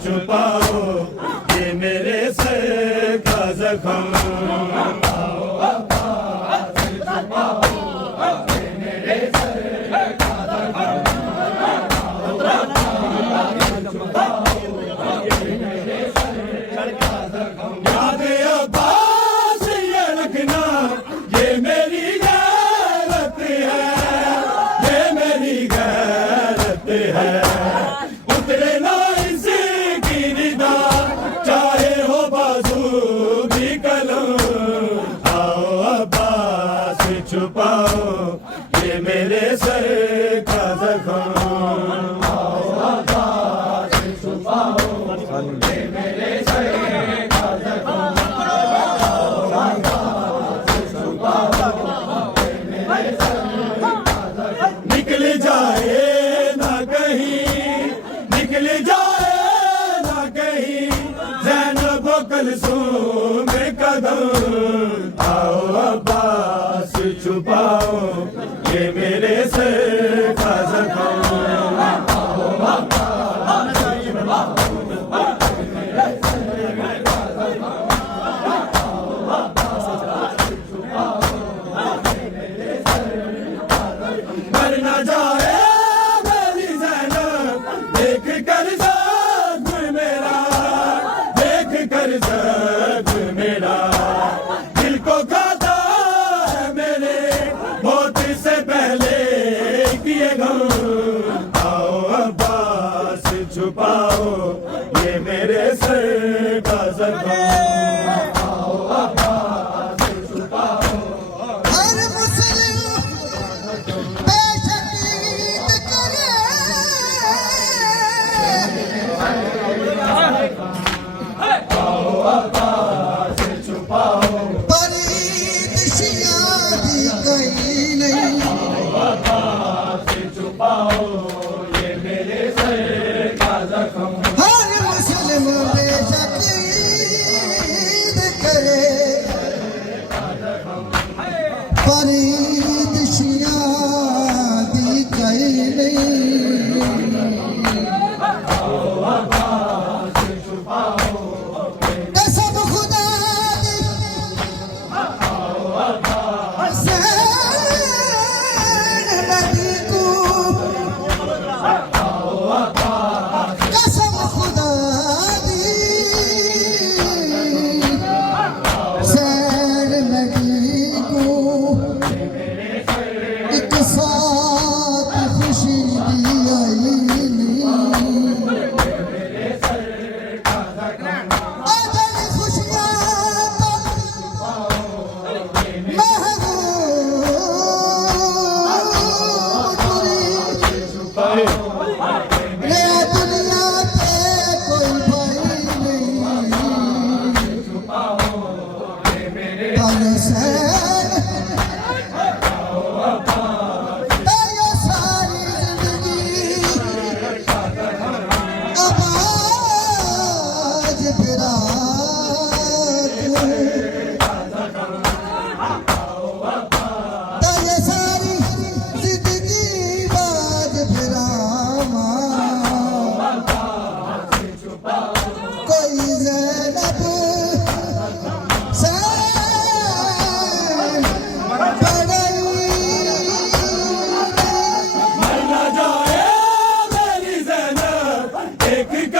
छुपाओ ये मेरे सर का जख्म। याद अब्बास ये रखना ये मेरी गैरत है, ये मेरी गैरत है। उतरे ना इसकी निदा चाहे हो बाजू भी कलम। आओ अब्बास छुपाओ ये मेरे सर का जख्म। आओ अब्बास छुपाओ ये मेरे सर का जख्म। निकल जाए ना कहीं, निकल जाए ना कहीं ज़ैनब कुलसूम कदम। आओ अब्बास छुपाओ ये मेरे सर का जख्म। मर न जाए मेरी ज़ैनब देख कर ज़ख्म मेरा, देख कर ज़ख्म मेरा। दिल को खाता है मेरे मौत से पहले किए गम। आओ अब्बास छुपाओ ये मेरे सर का जख्म। एक